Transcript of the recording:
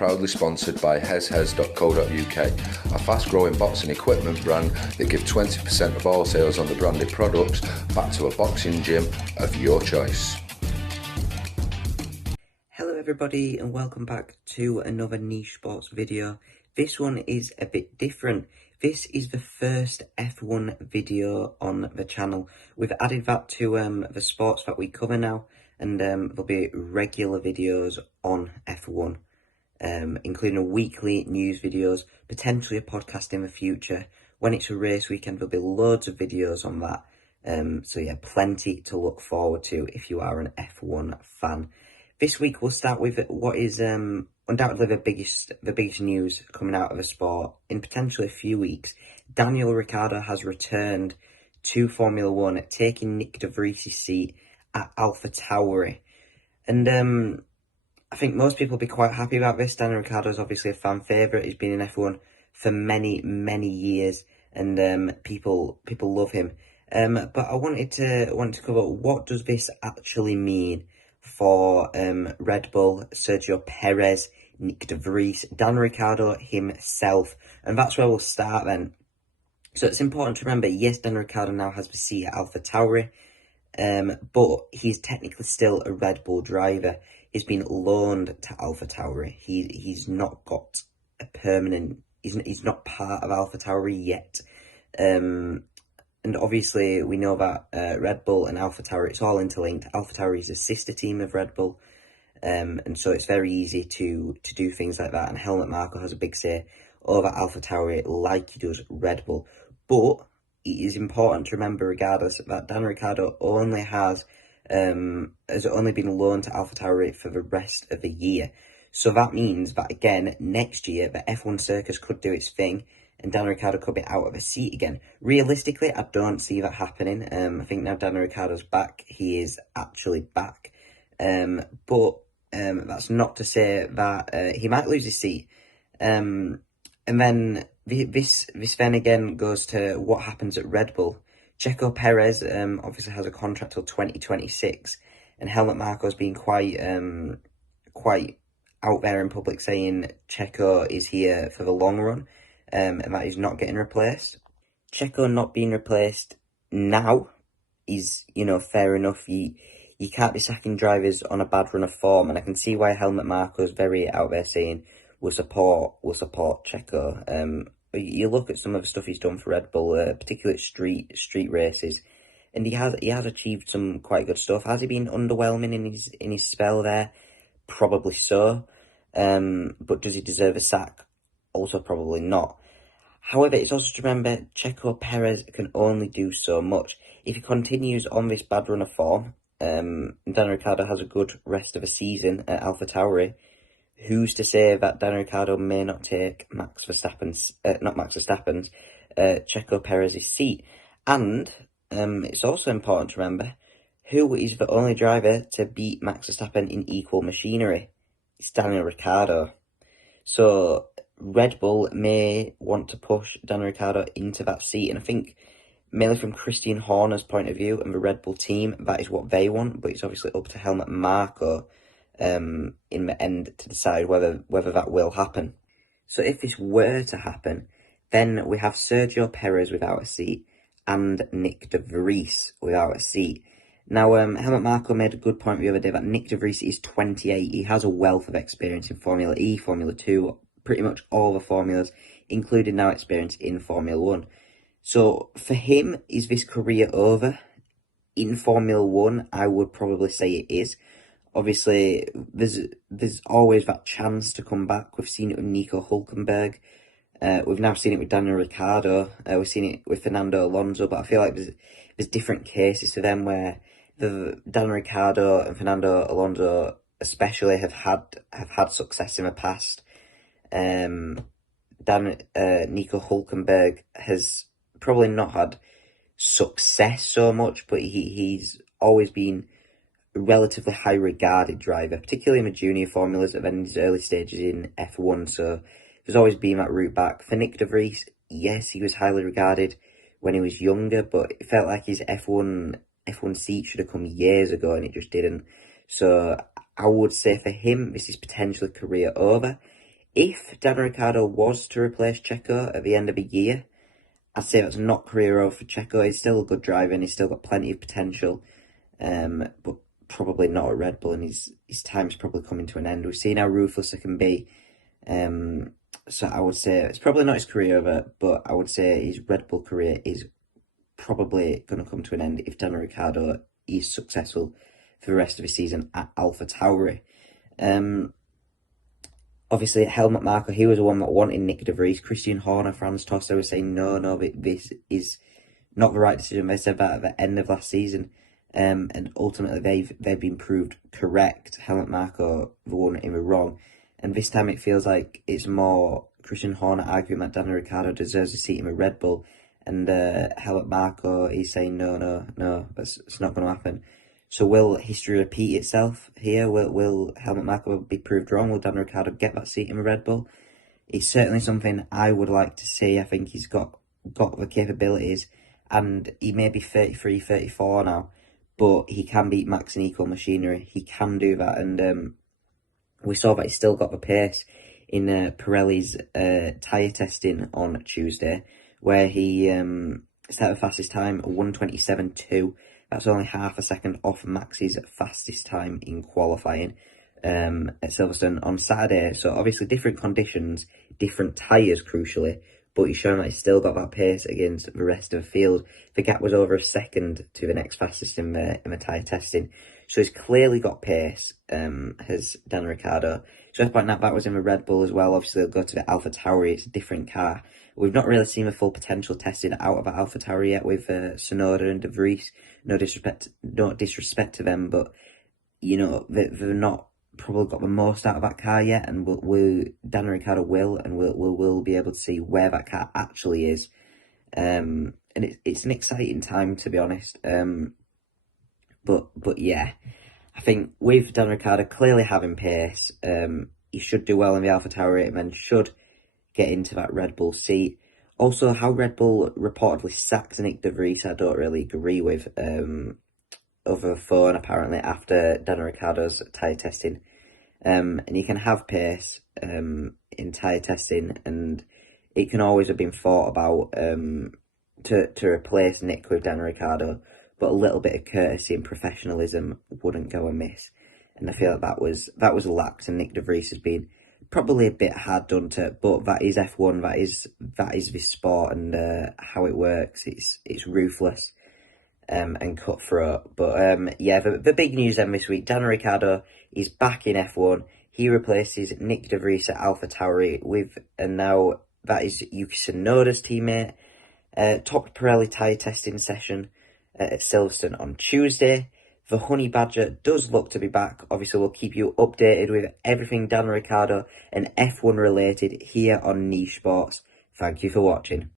Proudly sponsored by hezhez.co.uk, a fast-growing boxing equipment brand that give 20% of all sales on the branded products back to a boxing gym of your choice. Hello everybody and welcome back to another niche sports video. This one is a bit different. This is the first F1 video on the channel. We've added that to the sports that we cover now, and there'll be regular videos on F1. Including weekly news videos, potentially a podcast in the future. When it's a race weekend, there'll be loads of videos on that. So yeah, plenty to look forward to if you are an F1 fan. This week we'll start with what is undoubtedly the biggest news coming out of the sport in potentially a few weeks. Daniel Ricciardo has returned to Formula One, taking Nick De Vries' seat at AlphaTauri. And I think most people will be quite happy about this. Daniel Ricciardo is obviously a fan favourite. He's been in F1 for many, many years, and people love him. But I wanted to cover, what does this actually mean for Red Bull, Sergio Perez, Nick De Vries, Daniel Ricciardo himself, and that's where we'll start then. So it's important to remember, yes, Daniel Ricciardo now has the seat at AlphaTauri, but he's technically still a Red Bull driver. He's been loaned to AlphaTauri. He's not got a permanent. He's not part of AlphaTauri yet. And obviously we know that Red Bull and AlphaTauri, it's all interlinked. AlphaTauri is a sister team of Red Bull, and so it's very easy to do things like that. And Helmut Marko has a big say over AlphaTauri, like he does Red Bull. But it is important to remember, regardless, that Daniel Ricciardo has only been loaned to AlphaTauri for the rest of the year. So that means that, again, next year, the F1 circus could do its thing, and Daniel Ricciardo could be out of a seat again. Realistically, I don't see that happening. I think now Daniel Ricciardo's back, he is actually back. But that's not to say that he might lose his seat. And then this then again goes to what happens at Red Bull. Checo Perez obviously has a contract till 2026, and Helmut Marko's been quite out there in public saying Checo is here for the long run, and that he's not getting replaced. Checo not being replaced now is, fair enough. You can't be sacking drivers on a bad run of form, and I can see why Helmut Marko's very out there saying we'll support Checo. You look at some of the stuff he's done for Red Bull, particularly street races, and he has achieved some quite good stuff. Has he been underwhelming in his spell there? Probably so. But does he deserve a sack? Also probably not. However, it's also to remember, Checo Perez can only do so much. If he continues on this bad run of form, Daniel Ricciardo has a good rest of a season at AlphaTauri, who's to say that Daniel Ricciardo may not take Checo Perez's seat? And it's also important to remember, who is the only driver to beat Max Verstappen in equal machinery? It's Daniel Ricciardo. So Red Bull may want to push Daniel Ricciardo into that seat, and I think mainly from Christian Horner's point of view and the Red Bull team, that is what they want. But it's obviously up to Helmut Marko in the end to decide whether that will happen. So if this were to happen, then we have Sergio Perez without a seat and Nick De Vries without a seat. Now, Helmut Marko made a good point the other day that Nick De Vries is 28. He has a wealth of experience in Formula E, Formula 2, pretty much all the formulas, including now experience in Formula 1. So for him, is this career over? In Formula 1, I would probably say it is. Obviously, there's always that chance to come back. We've seen it with Nico Hülkenberg. We've now seen it with Daniel Ricciardo. We've seen it with Fernando Alonso. But I feel like there's different cases for them where Daniel Ricciardo and Fernando Alonso especially have had success in the past. Nico Hülkenberg has probably not had success so much, but he's always been a relatively high regarded driver, particularly in the junior formulas and then in his early stages in F1. So there's always been that route back. For Nick De Vries, yes, he was highly regarded when he was younger, but it felt like his F1 seat should have come years ago, and it just didn't. So I would say for him, this is potentially career over. If Daniel Ricciardo was to replace Checo at the end of the year, I'd say that's not career over for Checo. He's still a good driver and he's still got plenty of potential, but probably not at Red Bull, and his time's probably coming to an end. We've seen how ruthless it can be. So I would say it's probably not his career over, but I would say his Red Bull career is probably going to come to an end if Daniel Ricciardo is successful for the rest of the season at AlphaTauri. Obviously, Helmut Marko, he was the one that wanted Nick de Vries. Christian Horner, Franz Toster were saying, no, this is not the right decision. They said that at the end of last season. And ultimately, they've been proved correct. Helmut Marko, the one in the wrong. And this time it feels like it's more Christian Horner arguing that Daniel Ricciardo deserves a seat in the Red Bull. And Helmut Marko, he's saying, no, it's not going to happen. So will history repeat itself here? Will Helmut Marko be proved wrong? Will Daniel Ricciardo get that seat in the Red Bull? It's certainly something I would like to see. I think he's got the capabilities, and he may be 33, 34 now, but he can beat Max and equal machinery. He can do that, and we saw that he still got the pace in Pirelli's tyre testing on Tuesday, where he set the fastest time, 1:27.2. That's only half a second off Max's fastest time in qualifying at Silverstone on Saturday. So obviously different conditions, different tyres crucially, but he's shown that he's still got that pace against the rest of the field. The gap was over a second to the next fastest in the tyre testing. So he's clearly got pace, has Daniel Ricciardo. So let's point out that was in the Red Bull as well. Obviously they'll go to the AlphaTauri, it's a different car. We've not really seen the full potential tested out of AlphaTauri yet with Tsunoda and De Vries. No disrespect to them, but you know they're not probably got the most out of that car yet, and Daniel Ricciardo will be able to see where that car actually is. And it's an exciting time, to be honest. But yeah, I think with Daniel Ricciardo clearly having pace, he should do well in the AlphaTauri and then should get into that Red Bull seat. Also, how Red Bull reportedly sacks Nick de Vries, I don't really agree with, over the phone apparently after Daniel Ricciardo's tyre testing. And you can have pace in tyre testing, and it can always have been thought about to replace Nick with Daniel Ricciardo, but a little bit of courtesy and professionalism wouldn't go amiss. And I feel like that was lax, and Nick de Vries has been probably a bit hard done to, but that is F1, that is this sport, and how it works. It's ruthless and cutthroat. But yeah, the big news then this week, Daniel Ricciardo is back in F1. He replaces Nick de Vries at AlphaTauri and now that is Yuki Tsunoda's teammate. Top Pirelli tyre testing session at Silverstone on Tuesday. The Honey Badger does look to be back. Obviously, we'll keep you updated with everything Daniel Ricciardo and F1 related here on Niche Sports. Thank you for watching.